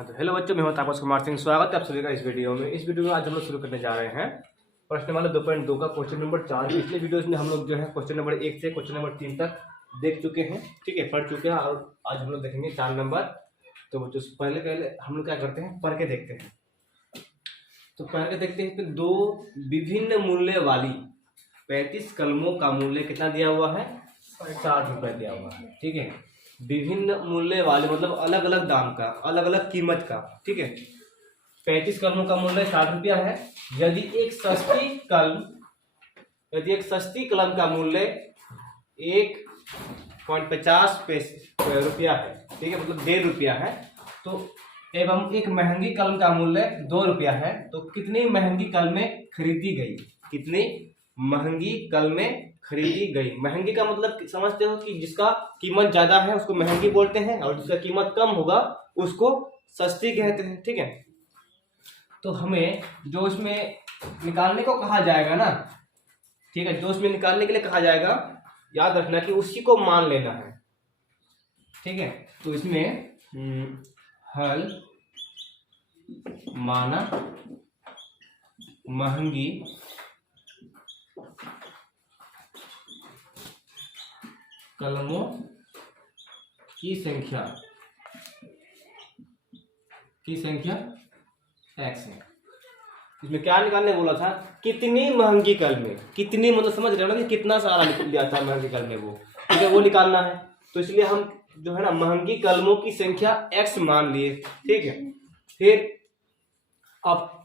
हाँ तो हेलो बच्चों, मैं हूं तापस कुमार सिंह। स्वागत है आप सभी का इस वीडियो में। इस वीडियो में आज हम लोग शुरू करने जा रहे हैं प्रश्न वाले 2.2 का क्वेश्चन नंबर 4। पिछले वीडियोस में हम लोग जो है क्वेश्चन नंबर 1 से क्वेश्चन नंबर 3 तक देख चुके हैं, ठीक है, पढ़ चुके हैं। और आज हम लोग देखेंगे 4 नंबर। तो जो पहले हम लोग क्या करते हैं, पढ़ के देखते हैं। तो पढ़ के देखते हैं कि दो विभिन्न मूल्य वाली 35 कलमों का मूल्य कितना दिया हुआ है, 60 रुपये दिया हुआ है, ठीक है। विभिन्न मूल्य वाले मतलब अलग अलग दाम का, अलग अलग कीमत का, ठीक है। 35 कलमों का मूल्य 60 रुपया है। यदि एक सस्ती कलम का मूल्य 1.50 रुपया है, ठीक है, मतलब 1.5 रुपया है, तो एवं एक महंगी कलम का मूल्य 2 रुपया है, तो कितनी महंगी कलमें खरीदी गई? कितनी महंगी कलमें खरीदी गई? महंगी का मतलब समझते हो कि जिसका कीमत ज्यादा है उसको महंगी बोलते हैं, और जिसका कीमत कम होगा उसको सस्ती कहते हैं, ठीक है। तो हमें जो इसमें निकालने को कहा जाएगा ना, ठीक है, जो इसमें निकालने के लिए कहा जाएगा, याद रखना कि उसी को मान लेना है, ठीक है। तो इसमें हल माना महंगी कलमों की संख्या x है। इसमें क्या निकालने बोला था? कितनी महंगी कलमें, कितनी मतलब समझ रहे हो ना कि कितना सारा लिया था महंगी कलमें, वो ठीक है, वो निकालना है। तो इसलिए हम जो है ना महंगी कलमों की संख्या x मान लिए, ठीक है। फिर अब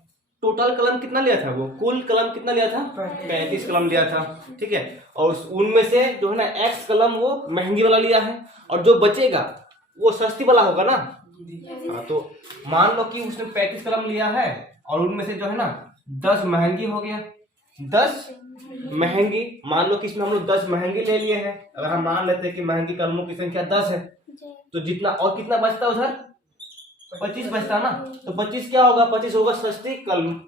टोटल कलम कितना लिया था, वो कुल कलम कितना लिया था? 35 कलम लिया था, ठीक है। और उनमें से जो है ना x कलम वो महंगी वाला लिया है, और जो बचेगा वो सस्ती वाला होगा ना। हाँ, तो मान लो कि उसने 35 कलम लिया है और उनमें से जो है ना 10 महंगी हो गया। 10 महंगी, मान लो कि इसमें हम लोग 10 महंगी ले लिए हैं। अगर हम मान लेते हैं कि महंगी कलमों की संख्या 10 है, तो जितना और कितना बचता उधर 25 बचता ना। तो 25 क्या होगा? 25 होगा सस्ती कलम,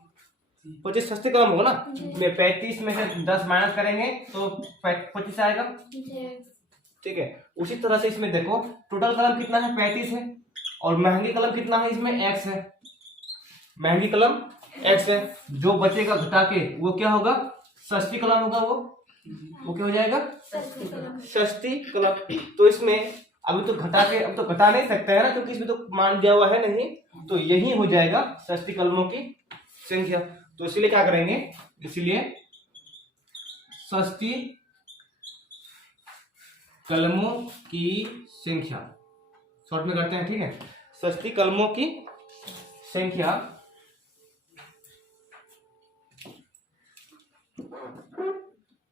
25 सस्ती कलम होगा ना। 35 में से 10 माइनस करेंगे तो 25 आएगा, ठीक है। उसी तरह से इसमें देखो टोटल कलम कितना है? 35 है, और महंगी कलम कितना है? इसमें x है, महंगी कलम x है। जो बचेगा घटा के वो क्या होगा? सस्ती कलम होगा। वो क्या हो जाएगा? सस्ती कलम। तो इसमें अभी तो घटा के, अब तो घटा नहीं सकते हैं ना, क्योंकि इसमें तो मान दिया हुआ है नहीं। तो यही हो जाएगा सस्ती कलमों की संख्या। तो इसलिए क्या करेंगे, इसलिए सस्ती कलमों की संख्या शॉर्ट में करते हैं, ठीक है। सस्ती कलमों की संख्या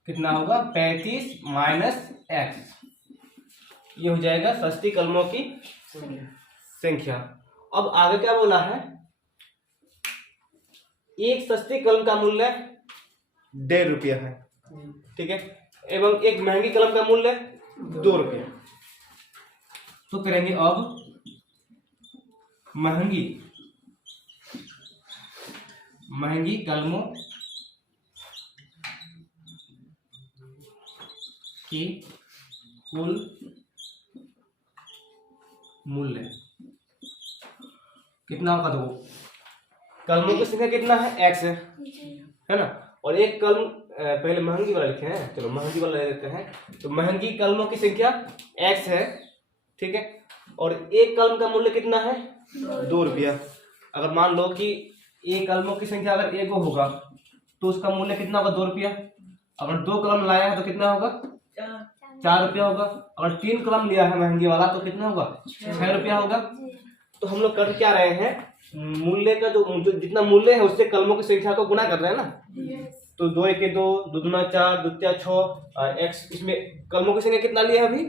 कितना होगा? 35 माइनस x, ये हो जाएगा सस्ती कलमों की संख्या। अब आगे क्या बोला है? एक सस्ती कलम का मूल्य 1.5 रुपया है, ठीक है, एवं एक महंगी कलम का मूल्य 2 रुपया। तो करेंगे अब महंगी कलमों की कुल मूल्य कितना होगा? तो कलमों की संख्या कितना है? x है ना। और एक कलम पहले महंगी वाला लिखे हैं, चलो महंगी वाला ले लेते हैं। तो महंगी कलमों की संख्या x है, ठीक है, और एक कलम का मूल्य कितना है? 2 रुपया। अगर मान लो कि एक कलमों की संख्या अगर एक होगा तो उसका मूल्य कितना होगा? 2 रुपया। अगर 2 कलम लाया है तो कितना होगा? 4 रुपया होगा। अगर 3 कलम लिया है महंगी वाला तो कितना होगा? 6 रुपया होगा। तो हम लोग कर क्या रहे हैं, मूल्य का जो जितना मूल्य है उससे कलमों की संख्या को गुना कर रहे हैं ना। तो 2 1 2, 2 दूना 4, 2 3 6, x, इसमें कलमों की संख्या कितना लिया है अभी?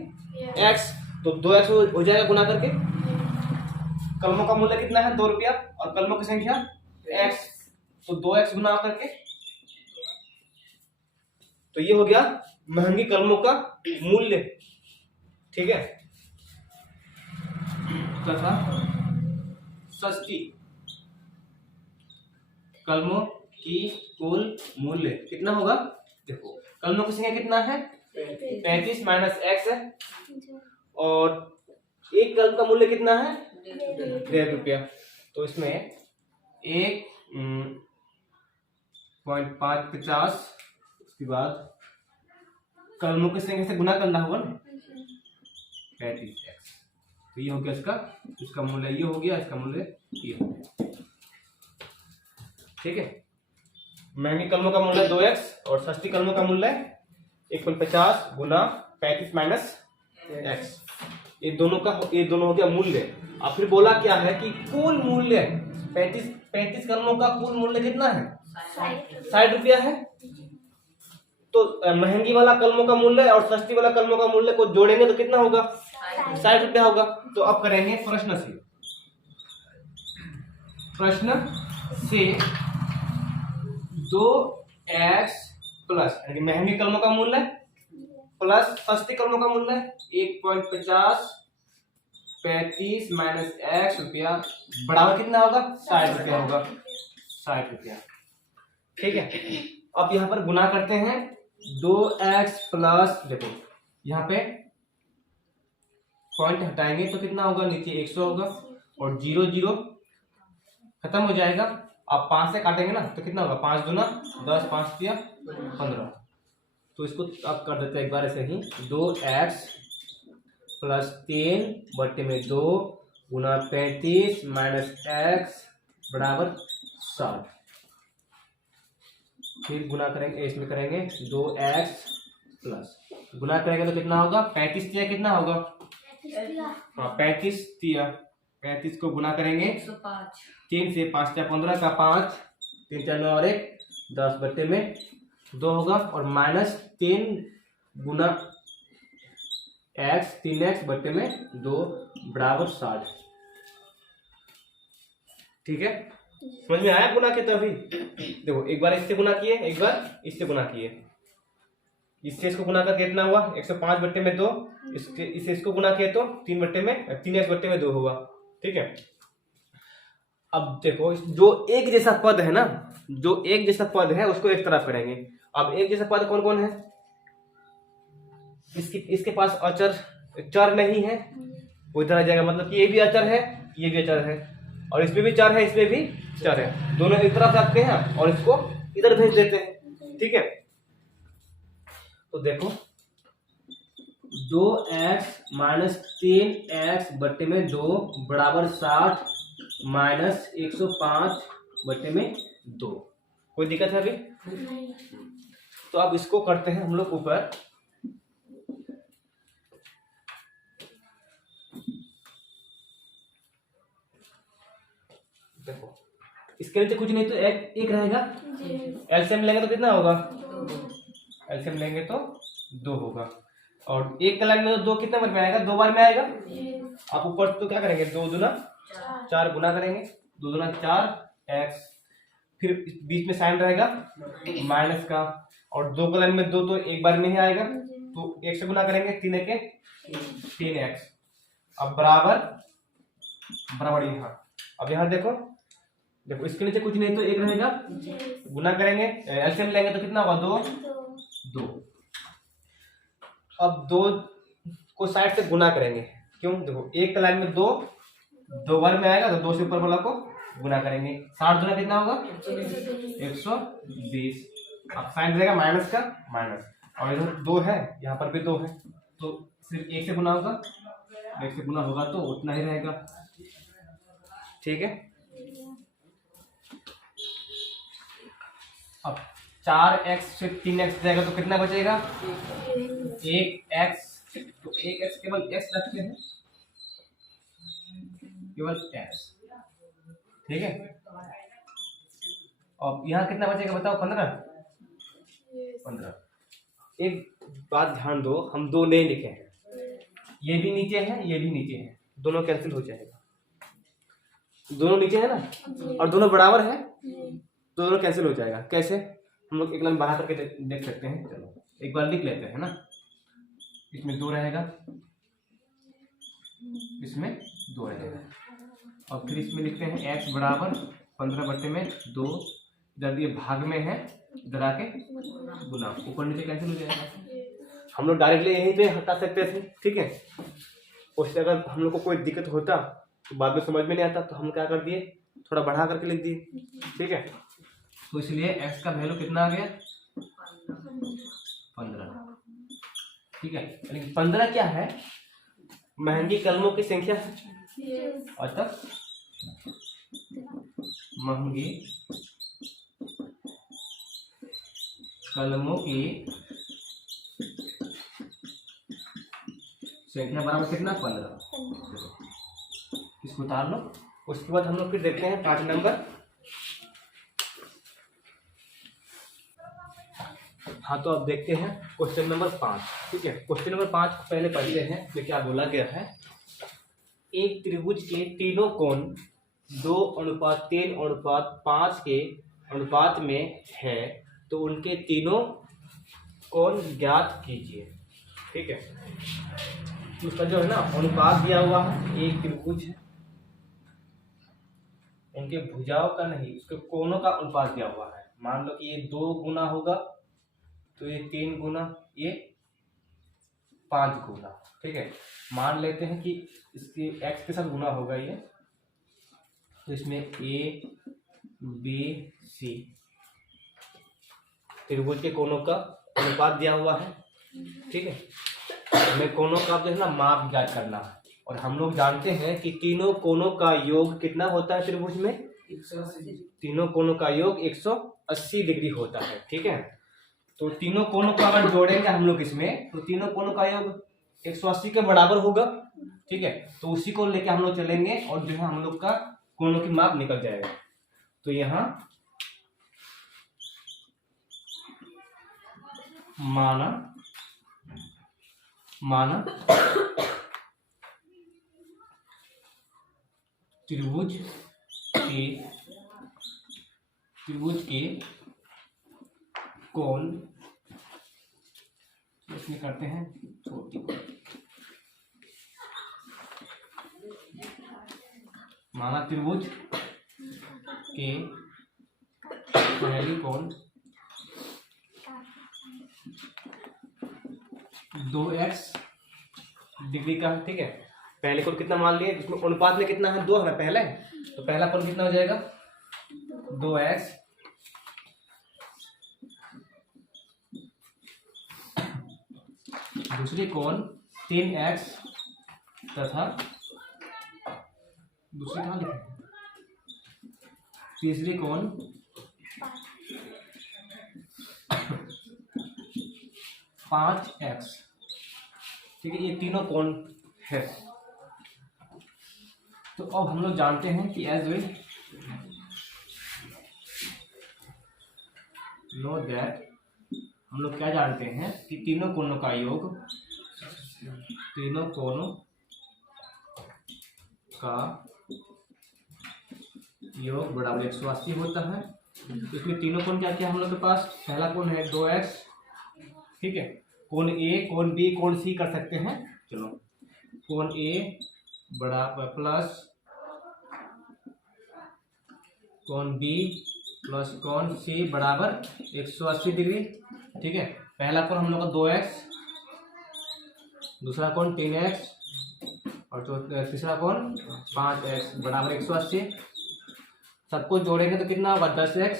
x, तो 2x हो जाएगा गुना करके। कलमों का मूल्य कितना है? 2 रुपया, और कलमों की संख्या x, तो 2x गुना करके। तो ये हो गया महंगी कलमों का मूल्य, ठीक है, तथा सस्ती कलमों की कुल मूल्य कितना होगा? देखो कलमों की संख्या कितना है? 35 माइनस x है, और एक कलम का मूल्य कितना है? ₹1.5। तो इसमें 1.550, उसके बाद कलमों के संख्या से गुना करना होगा ना, 35x। तो ये हो गया इसका मूल्य ये हो गया, इसका मूल्य ये हो गया। ठीक है, महंगी कलमों का मूल्य 2x और सस्ती कलमों का मूल्य 1.50 गुना 35 माइनस x। ये दोनों हो गया मूल्य। अब फिर बोला क्या है कि कुल मूल्य 35 कलमों का कुल मूल्य कितना है? 60 रुपया है। तो महंगी वाला कलमों का मूल्य और सस्ती वाला कलमों का मूल्य को जोड़ेंगे तो कितना होगा? 60 रुपया होगा। तो अब करेंगे प्रश्न से 2x प्लस महंगी कलमों का मूल्य प्लस सस्ती कलमों का मूल्य 1.50 35 माइनस x रुपया बराबर कितना होगा? 60 रुपया होगा। 60 रुपया। ठीक है, अब यहाँ पर गुना करते हैं 2x प्लस, देखो यहाँ पे पॉइंट हटाएंगे तो कितना होगा? नीचे 100 होगा और 0 0 खत्म हो जाएगा। अब 5 से काटेंगे ना तो कितना होगा? 5 दूना 10, 5 तिया 15। तो इसको अब कर देते हैं एक बार ऐसे ही, 2x प्लस 3/2 गुना 35 माइनस x बराबर 60। फिर गुना करेंगे, इसमें करेंगे 2x प्लस, गुना करेंगे तो कितना होगा? 35 तिया कितना होगा? हाँ 35 तिया, 35 को गुना करेंगे 3 से, 5 तिया 15 का 5, 3 4 9 और 1 10/2 होगा और माइनस 3 गुना x 3x/2 बराबर 60। ठीक है, समझ में आया गुना के? तो अभी देखो एक बार इससे गुना किए, एक बार इससे गुना किए, इससे इसको गुना करके कितना हुआ? 105/2। इससे इसको गुना किए तो 3x/2 होगा। ठीक है, अब देखो जो एक जैसा पद है ना, जो एक जैसा पद है उसको एक तरफ करेंगे। अब एक जैसा पद कौन कौन है? इसके पास अचर चर नहीं है, वो इधर आ जाएगा, मतलब कि ये भी अचर है, ये भी अचर है, और इसमें भी चर है, इसमें भी चर है। दोनों एक तरफ रखते हैं और इसको इधर भेज देते हैं। ठीक है, तो देखो 2x माइनस 3x/2 बराबर 60 माइनस 105/2। कोई दिक्कत है अभी? तो अब इसको करते हैं हम लोग ऊपर। देखो इसके नीचे कुछ नहीं तो एक रहेगा, एलसीएम लेंगे तो कितना होगा? एलसीएम लेंगे तो 2 होगा, और एक लाइन में तो 2 कितने बार में आएगा? 2 बार में आएगा। आप ऊपर तो क्या करेंगे? 2 दूना 4 गुना करेंगे, 2 दूना 4x, फिर बीच में साइन रहेगा माइनस का, और 2 लाइन में 2 तो एक बार में ही आएगा, तो 1 से गुना करेंगे 3 के 3x। अब बराबर यहाँ। अब यहाँ देखो इसके नीचे कुछ नहीं तो एक रहेगा, गुना करेंगे, एलसीएम लेंगे तो कितना होगा? 2। अब 2 को साइड से गुना करेंगे, क्यों? देखो एक लाइन में 2 बार में आएगा, तो 2 से ऊपर वाला को गुना करेंगे। 60 दूना कितना होगा? 120। अब साइन रहेगा माइनस का माइनस, और इधर 2 है, यहाँ पर भी 2 है, तो सिर्फ 1 से गुना होगा, 1 से गुना होगा तो उतना ही रहेगा। ठीक है, अब 4x से 3x जाएगा तो कितना बचेगा? 1x। तो 1x केवल x रखते हैं, केवल x। ठीक है, अब यहाँ कितना बचेगा बताओ? 15। एक बात ध्यान दो, हम 2 नहीं लिखे हैं, ये भी नीचे है, ये भी नीचे है, दोनों कैंसिल हो जाएगा। दोनों नीचे है ना और दोनों बराबर है, तो दोनों कैंसिल हो जाएगा। कैसे? हम लोग एक लाइन बाहर करके देख सकते हैं। चलो एक बार लिख लेते हैं ना, इसमें 2 रहेगा, इसमें 2 रहेगा, और फिर इसमें लिखते हैं x बराबर 15/2। जब ये भाग में है इधर आके गुना, ऊपर नीचे कैंसिल हो जाएगा। हम लोग डायरेक्टली यहीं पे हटा सकते थे। ठीक है, उससे अगर हम लोग को कोई दिक्कत होता तो बाद में समझ में नहीं आता, तो हम क्या कर दिए, थोड़ा बढ़ा करके लिख दिए। ठीक है, तो इसलिए x का वैल्यू कितना आ गया, 15। ठीक है, यानी कि 15 क्या है, महंगी कलमों की संख्या है। अतः महंगी कलमों की संख्या बराबर कितना, 15। इसको उतार लो। उसके बाद हम लोग फिर देखते हैं 5 नंबर। हाँ, तो अब देखते हैं क्वेश्चन नंबर 5। ठीक है, क्वेश्चन नंबर 5 को पहले पढ़ते हैं तो क्या बोला गया है। एक त्रिभुज के तीनों कोण 2:3:5 के अनुपात में है, तो उनके तीनों कोण ज्ञात कीजिए। ठीक है, उसका जो है ना अनुपात दिया हुआ है, एक त्रिभुज है, उनके भुजाओं का नहीं, उसके कोणों का अनुपात दिया हुआ है। मान लो कि ये 2 गुना होगा, तो ये 3 गुना, ये 5 गुना। ठीक है, मान लेते हैं कि इसके x के साथ गुना होगा ये, तो इसमें a b c त्रिभुज के कोणों का अनुपात दिया हुआ है। ठीक है, हमें कोणों का जो है ना माप ज्ञात करना है, और हम लोग जानते हैं कि तीनों कोणों का योग कितना होता है त्रिभुज में, 180। तीनों कोणों का योग 180 डिग्री होता है। ठीक है, तो तीनों कोणों का अगर जोड़ेंगे हम लोग इसमें, तो तीनों कोणों का योग 180 के बराबर होगा। ठीक है, तो उसी को लेके हम लोग चलेंगे और जो है हम लोग का कोणों की माप निकल जाएगा। तो यहाँ माना त्रिभुज के कोण, इसमें करते हैं छोटी, माना त्रिभुज के पहली कोण 2x डिग्री का है। ठीक है, पहले कोण कितना मान लिए, जिसमें अनुपात में कितना है, 2 है ना पहले, तो पहला कोण कितना हो जाएगा, 2x। दूसरी कोण 3x तथा दूसरी कहाँ लिखे, तीसरी कोण 5x। ठीक है, ये तीनों कोण है। तो अब हम लोग जानते हैं कि एज वे नो दैट, हम लोग क्या जानते हैं कि तीनों कोणों का योग, तीनों कोणों का योग बराबर 180 होता है। इसमें तीनों कोण क्या क्या हम लोग के पास, पहला कोण है 2x। ठीक है, कोण ए, कोण बी, कोण सी कर सकते हैं। चलो, कोण ए बराबर प्लस कोण बी प्लस कोण सी बराबर 180 डिग्री। ठीक है, पहला कोण हम लोग का 2x, दूसरा कोण 3x और तीसरा कोण 5x बराबर 180। सबको जोड़ेंगे तो कितना होगा, 10x।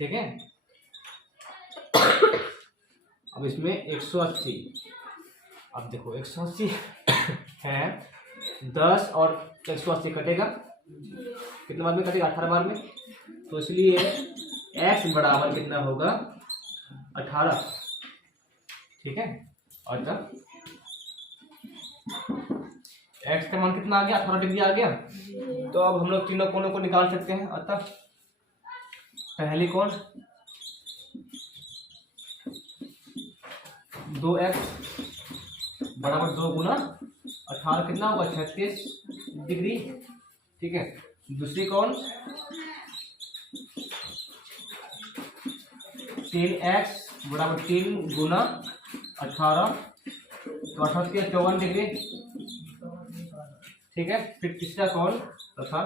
ठीक है, अब इसमें 180, अब देखो 180 है, 10 और 180 कटेगा, कितने बार में कटेगा, 18 बार में। तो इसलिए x बराबर कितना होगा, 18। ठीक है, और तब x का मान कितना आ गया, 18 डिग्री आ गया। तो अब हम लोग तीनों कोणों को निकाल सकते हैं। अतः पहली कोण 2x बराबर 2 गुना 18 कितना होगा, 36 डिग्री। ठीक है, दूसरी कोण 3x बराबर 3 गुना 18, तो 18 के 54 डिग्री। ठीक है, फिर तीसरा कोण तथा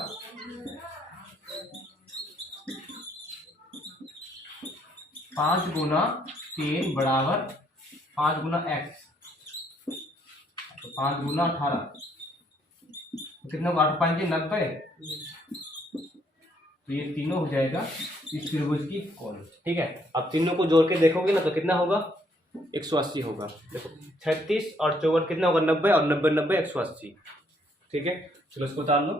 5 गुना 3 बराबर 5 गुना x, तो 5 गुना 18, कितना होगा, 8 5 90, तो ये तीनों हो जाएगा इस त्रिभुज की कोण। ठीक है, अब तीनों को जोड़ के देखोगे ना तो कितना होगा, 180 होगा। देखो 36 और 54 कितना होगा, 90, और 90 90 180। ठीक है, चलो इसको उतार लो।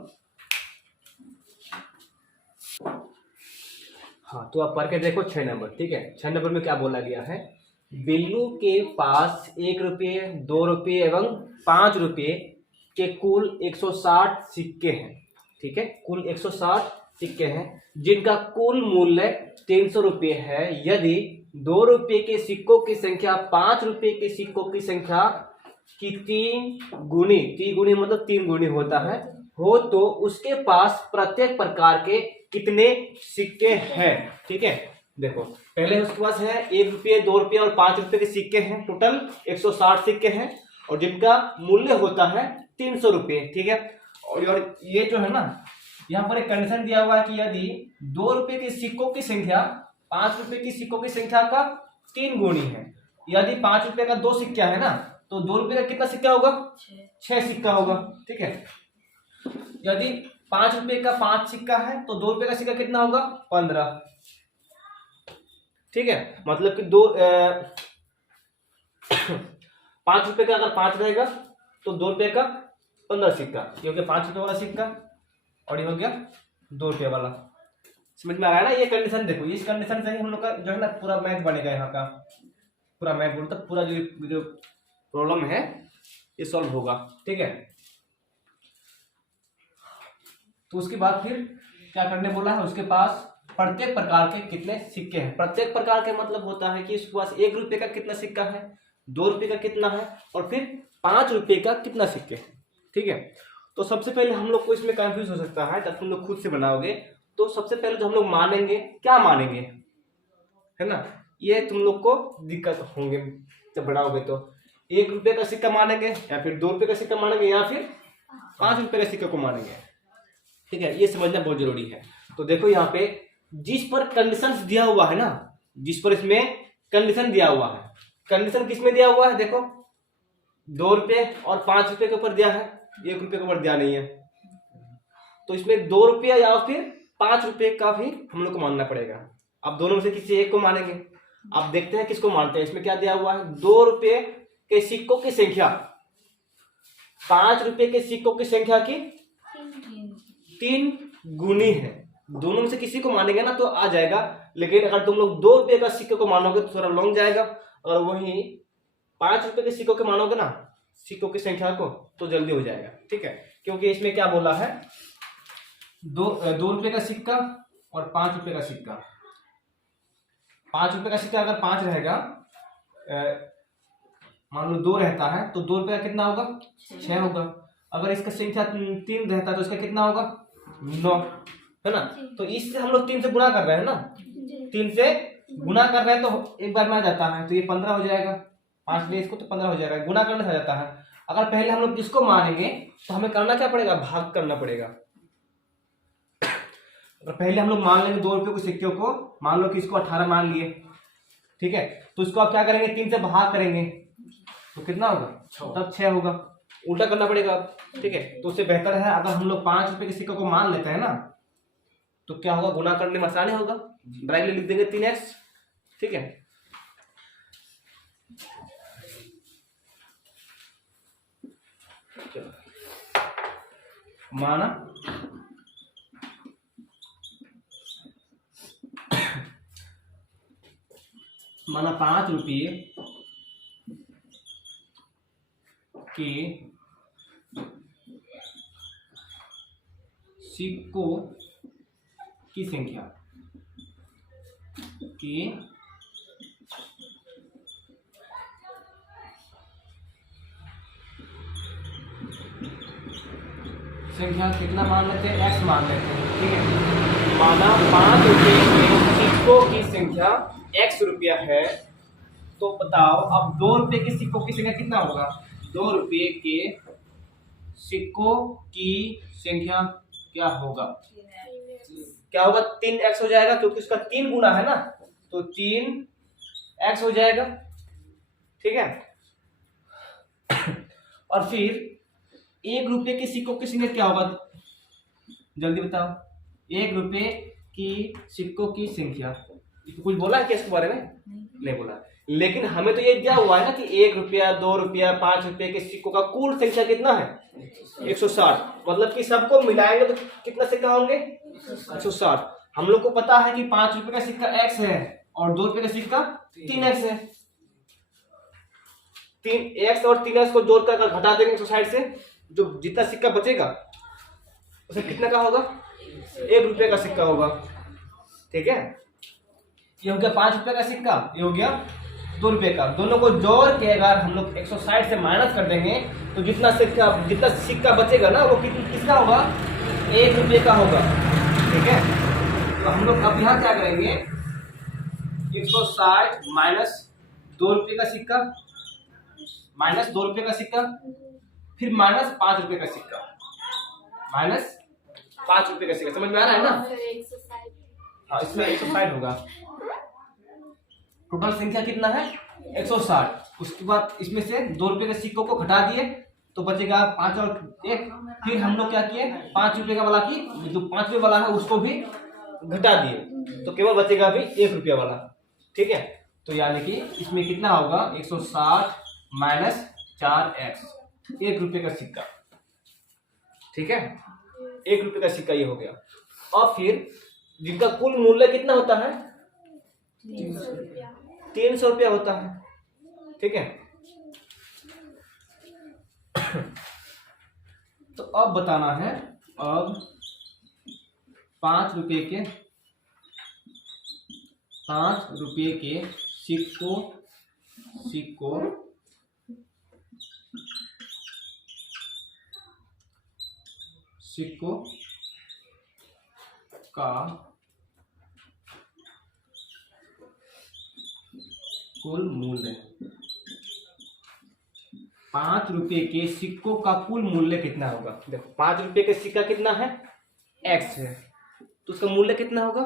हाँ, तो आप पढ़ के देखो 6 नंबर। ठीक है, 6 नंबर में क्या बोला गया है, बिल्लू के पास 1 रुपये, 2 रुपये एवं 5 रुपये के कुल 160 सिक्के हैं। ठीक है, कुल 160 सिक्के हैं जिनका कुल मूल्य 300 रुपये है। यदि 2 रुपये के सिक्कों की संख्या 5 रुपये के सिक्कों की संख्या की 3 गुनी मतलब 3 गुनी होता है हो, तो उसके पास प्रत्येक प्रकार के कितने सिक्के हैं। ठीक है, देखो पहले उसके पास है 1 रुपये, 2 रुपये और 5 रुपये के सिक्के हैं, टोटल 160 सिक्के हैं और जिनका मूल्य होता है 300 रुपये। ठीक है, और ये जो है ना, यहाँ पर एक कंडीशन दिया हुआ है कि यदि 2 रुपये के सिक्कों की संख्या 5 रुपये की सिक्कों की संख्या का 3 गुनी है। यदि 5 रुपये का 2 सिक्का है ना, तो 2 रुपये का कितना सिक्का होगा, 6 सिक्का होगा। ठीक है, यदि 5 रुपये का 5 सिक्का है तो 2 रुपये का सिक्का कितना होगा, 15। ठीक है, मतलब कि 5 रुपये का अगर 5 रहेगा तो 2 रुपये का 15 सिक्का, क्योंकि 5 रुपये वाला सिक्का और ये हो गया 2 रुपये वाला। समझ में आ रहा है ना, ये कंडीशन देखो, इस कंडीशन से ही हम लोग का जो है ना पूरा मैथ बनेगा, यहाँ का पूरा मैथ बोलता पूरा जो प्रॉब्लम है ये सॉल्व होगा। ठीक है, तो उसके बाद फिर क्या करने बोला है, उसके पास प्रत्येक प्रकार के कितने सिक्के हैं। प्रत्येक प्रकार के मतलब होता है कि उसके पास 1 रुपये का कितना सिक्का है, 2 रुपये का कितना है और फिर 5 रुपये का कितना सिक्के है। ठीक है, तो सबसे पहले हम लोग को इसमें कंफ्यूज हो सकता है जब तुम लोग खुद से बनाओगे, तो सबसे पहले जो हम लोग मानेंगे, क्या मानेंगे, है ना, ये तुम लोग को दिक्कत होंगे जब बनाओगे। तो 1 रुपये का सिक्का मानेंगे या फिर 2 रुपये का सिक्का मानेंगे या फिर 5 रुपये का सिक्का को मानेंगे। ठीक है, ये समझना बहुत जरूरी है। तो देखो यहाँ पे जिस पर कंडीशंस दिया हुआ है ना, जिस पर इसमें कंडीशन दिया हुआ है, कंडीशन किसमें दिया हुआ है, देखो 2 रुपये और 5 रुपये के ऊपर दिया है, 1 रुपये के ऊपर दिया नहीं है। तो इसमें 2 रुपया या फिर 5 रुपये का भी हम लोग को मानना पड़ेगा। अब दोनों में से किसी एक को मानेंगे। अब देखते हैं किसको मानते हैं। इसमें क्या दिया हुआ है, 2 रुपये के सिक्कों की संख्या 5 रुपये के सिक्कों की संख्या की 3 गुनी है। दोनों में से किसी को मानेंगे ना तो आ जाएगा, लेकिन अगर तुम लोग 2 रुपये का सिक्के को मानोगे तो थोड़ा लॉन्ग जाएगा, और वही 5 रुपये के सिक्कों के मानोगे ना, सिक्कों की संख्या को, तो जल्दी हो जाएगा। ठीक है, क्योंकि इसमें क्या बोला है, 2 रुपये का सिक्का और 5 रुपये का सिक्का। 5 रुपये का सिक्का अगर 5 रहेगा, मान लो 2 रहता है तो 2 रुपये का कितना होगा, 6 होगा। अगर इसका संख्या 3 रहता है तो इसका कितना होगा, 9, है ना। तो इससे हम लोग 3 से गुणा कर रहे हैं ना, 3 से गुणा कर रहे हैं तो एक बार में आ जाता है, तो ये 15 हो जाएगा। 5 लिए इसको तो 15 हो जाएगा, गुणा करने से आ जाता है। अगर पहले हम लोग इसको मानेंगे तो हमें करना क्या पड़ेगा, भाग करना पड़ेगा। अगर पहले हम लोग मान लेंगे 2 रुपये के सिक्कों को, मान लो कि इसको 18 मान लिए, ठीक है, तो इसको आप क्या करेंगे, 3 से भाग करेंगे तो कितना होगा, तब 6 होगा। उल्टा करना पड़ेगा। ठीक है, तो उससे बेहतर है अगर हम लोग 5 रुपये के सिक्कों को मान लेते हैं ना, तो क्या होगा, गुना करने में आसानी होगा, डायरेक्टली लिख देंगे 3x। ठीक है, माना माना 5 रुपये के सिक्कों की संख्या कितना मान लेते हैं, x मान लेते हैं। ठीक है, माना 5 रुपये के सिक्कों की संख्या x रुपया है, तो बताओ अब 2 रुपये के सिक्कों की संख्या कितना होगा, 2 रुपये के सिक्कों की संख्या क्या होगा, क्या होगा, 3x हो जाएगा, क्योंकि उसका 3 गुना है ना, तो 3x हो जाएगा। ठीक है, और फिर 1 रुपये के सिक्कों की संख्या क्या होगा, जल्दी बताओ। 1 रुपये की सिक्कों की संख्या, कुछ बोला है क्या इसके बारे में? नहीं बोला। लेकिन हमें तो ये दिया हुआ है ना कि 1 रुपया, 2 रुपया, 5 रुपये के सिक्कों का कुल संख्या कितना है? 160। मतलब कि सबको मिलाएंगे तो कितना सिक्का होंगे? 160। हम लोग को पता है कि 5 रुपये का सिक्का x है और 2 रुपये का सिक्का 3x है। 3x और 3x को जोड़कर अगर घटा देंगे 160 से, जो जितना सिक्का बचेगा उसे कितना का होगा? 1 रुपये का सिक्का होगा। ठीक है, ये हो गया 5 रुपये का सिक्का, ये हो गया 2 रुपये का। दोनों को जोड़ के अगर हम लोग 160 से माइनस कर देंगे तो जितना सिक्का बचेगा ना वो किसका होगा? 1 रुपये का होगा। ठीक है, तो हम लोग अब यहाँ क्या करेंगे? 160 माइनस 2 रुपये का सिक्का, माइनस 2 रुपये का सिक्का, फिर माइनस 5 रुपये का सिक्का, माइनस 5 रुपये का सिक्का। समझ में आ रहा है ना? हाँ, इसमें 160 होगा। टोटल संख्या कितना है? 160। उसके बाद इसमें से 2 रुपये के सिक्कों को घटा दिए तो बचेगा 5 और 1। फिर हम लोग क्या किए? 5 रुपये का वाला की जो 5 रुपये वाला है उसको भी घटा दिए तो केवल बचेगा अभी 1 रुपया वाला। ठीक है, तो यानी कि इसमें कितना होगा? 160 माइनस 4x, 1 रुपये का सिक्का। ठीक है, 1 रुपये का सिक्का ये हो गया। और फिर जिनका कुल मूल्य कितना होता है? 300 रुपया होता है। ठीक है, तो अब बताना है, अब 5 रुपये के सिक्कों का कुल मूल्य। 5 रुपये के सिक्कों का कुल मूल्य कितना होगा? देखो 5 रुपये का सिक्का कितना है? x है, तो उसका मूल्य कितना होगा?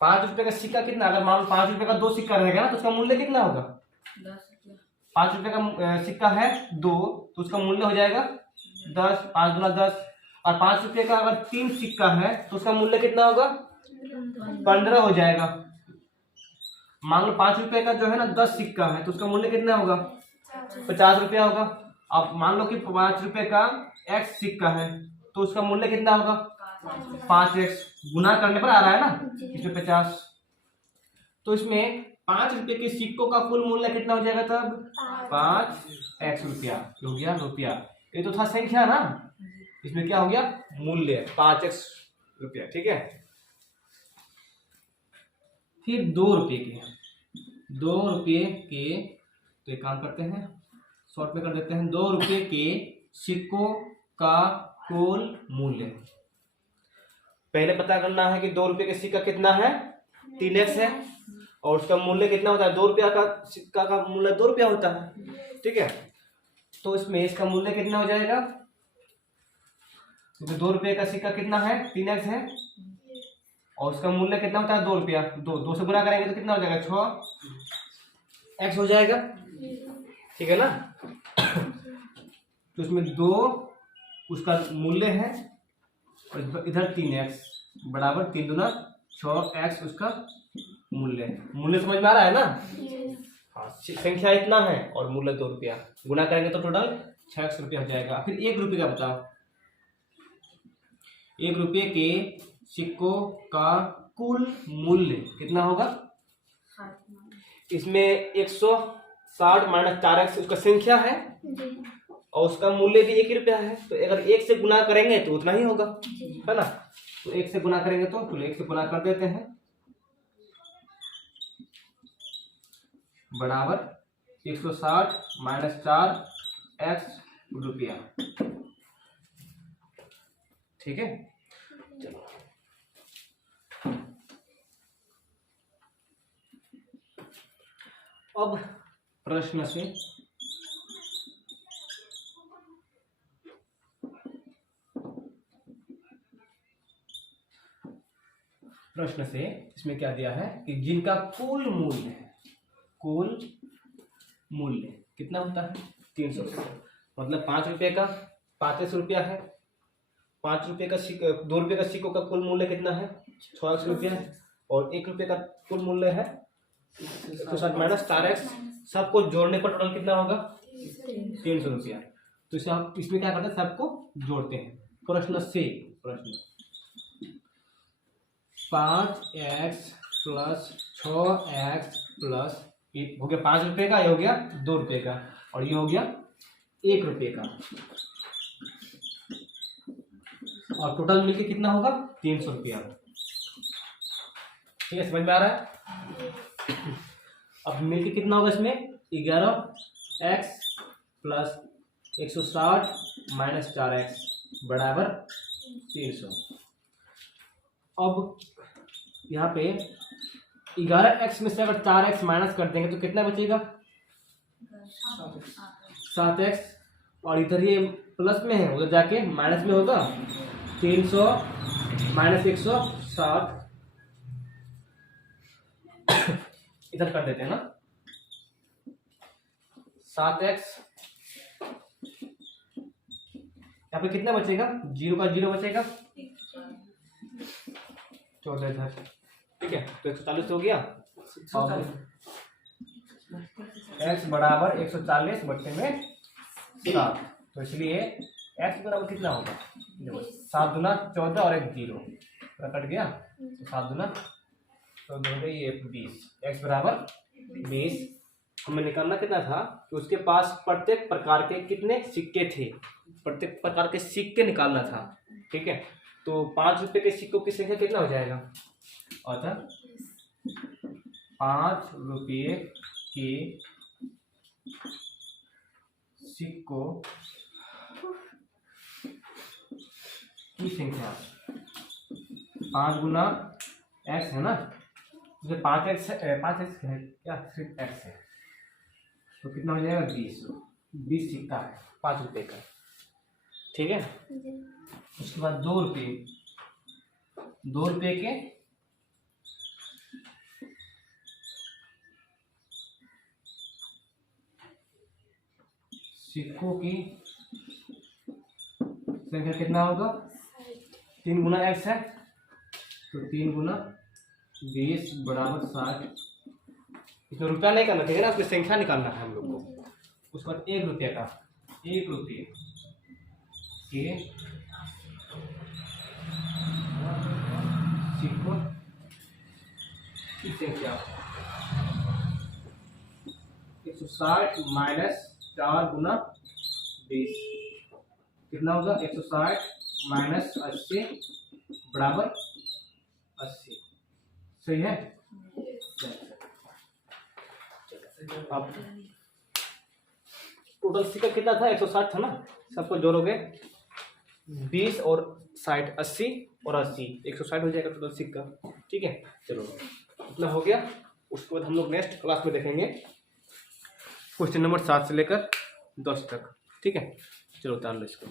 5 रुपये का सिक्का कितना, अगर मान लो 5 रुपये का 2 सिक्का रहेगा ना तो उसका मूल्य कितना होगा? 5 रुपये का सिक्का है 2 तो उसका मूल्य हो जाएगा 10, 5 दूना 10। और 5 रुपये का अगर 3 सिक्का है तो उसका मूल्य कितना होगा? 15 हो जाएगा। मान लो 5 रुपये का जो है ना 10 सिक्का है तो उसका मूल्य कितना होगा? 50 रुपया होगा। अब मान लो कि 5 रुपये का x सिक्का है तो उसका मूल्य कितना होगा? 5x। गुना करने पर आ रहा है ना, इसमें 50। तो इसमें 5 रुपये के सिक्कों का कुल मूल्य कितना हो जाएगा तब? 5x रुपया। हो गया रुपया, ये तो था संख्या ना, इसमें क्या हो गया? मूल्य 5x रुपया। ठीक है, फिर 2 रुपये के तो एक काम करते हैं, शॉर्ट में कर देते हैं। 2 रुपये के सिक्कों का कुल मूल्य पहले पता करना है कि 2 रुपये का सिक्का कितना है? 3x है और उसका मूल्य कितना होता है? 2 रुपया का सिक्का का मूल्य 2 रुपया होता है। ठीक है, तो इसमें इसका मूल्य कितना हो जाएगा? क्योंकि 2 रुपये का सिक्का कितना है? 3x है और उसका मूल्य कितना होता है? 2 रुपया। 2 से गुणा करेंगे तो कितना हो जाएगा? 6x हो जाएगा। ठीक है ना, तो इसमें 2 उसका मूल्य है और इधर 3x बराबर 3 दूना 6x उसका मूल्य। समझ में आ रहा है ना? हाँ, संख्या इतना है और मूल्य 2 रुपया। गुना करेंगे तो टोटल 6x रुपया हो जाएगा। फिर 1 रुपये का बताओ। 1 रुपये के सिक्कों का कुल मूल्य कितना होगा? इसमें 160 माइनस 4x उसका संख्या है और उसका मूल्य भी 1 रुपया है, तो अगर 1 से गुना करेंगे तो उतना ही होगा, है ना? तो 1 से गुना करेंगे तो 1 से गुना कर देते हैं बराबर 160 माइनस 4x रुपया। ठीक है, चलो अब प्रश्न से इसमें क्या दिया है कि जिनका कुल मूल्य कितना होता है? 300 रुपये। मतलब 5 रुपये का 5 रुपया है। 5 रुपये का 2 रुपये का सिक्कों का कुल मूल्य कितना है? 6x रुपया। और 1 रुपये का कुल मूल्य है 160 माइनस 4x। सबको जोड़ने पर टोटल कितना होगा? 300 रुपया। तो इसे हम इसमें क्या करते हैं, सबको जोड़ते हैं। प्रश्न से 5x प्लस 6x प्लस हो गया 5 रुपये का, ये हो गया 2 रुपये का, और ये हो गया 1 रुपये का, और टोटल मिलके कितना होगा? 300 रुपया। ठीक है, समझ में आ रहा है? अब मिलके कितना होगा इसमें? 11x प्लस 160 माइनस 4x बराबर 300। अब यहाँ पे 11x में से अगर 4x माइनस कर देंगे तो कितना बचेगा? 7x। और इधर ये प्लस में है, उधर जाके माइनस में होगा। 300 माइनस 160 इधर कर देते हैं ना। 7x यहाँ पे कितना बचेगा? 0 का 0 बचेगा, 14 इधर। ठीक है, तो 140 हो गया। x बराबर 140 बट्टे में 7, तो इसलिए x बराबर कितना होगा? 7 दूना 14 और 1 0 कट गया, तो 7 दूना 14 ये 20। x बराबर 20। हमें निकालना कितना था कि उसके पास प्रत्येक प्रकार के कितने सिक्के थे, प्रत्येक प्रकार के सिक्के निकालना था। ठीक है, तो 5 रुपए के सिक्कों की संख्या कितना हो जाएगा? अर्थात 5 रुपये के सिक्कों की संख्या 5 गुना x है ना, तो 5x है, 5x है या सिर्फ x है, तो कितना हो जाएगा? 20 सिक्का है 5 रुपये का। ठीक है, उसके बाद 2 रुपये के सिक्कों की संख्या कितना होगा? 3 गुना x है, तो 3 गुना 20 बराबर 60। इसमें रुपया नहीं करना चाहिए ना, उसकी संख्या निकालना है हम लोग को। उसके बाद 1 रुपये का, 1 रुपये के सिक्कों की संख्या 160 माइनस 4 गुना 20 कितना होगा? 160 माइनस 80 बराबर 80। सही है। अब टोटल सिक्का कितना था? 160 था ना, सबको जोड़ोगे 20 और 60 80 और 80 160 हो जाएगा टोटल सिक्का। ठीक है, चलो इतना हो गया। उसके बाद हम लोग नेक्स्ट क्लास में देखेंगे क्वेश्चन नंबर 7 से लेकर 10 तक। ठीक है, चलो उतार लो इसको।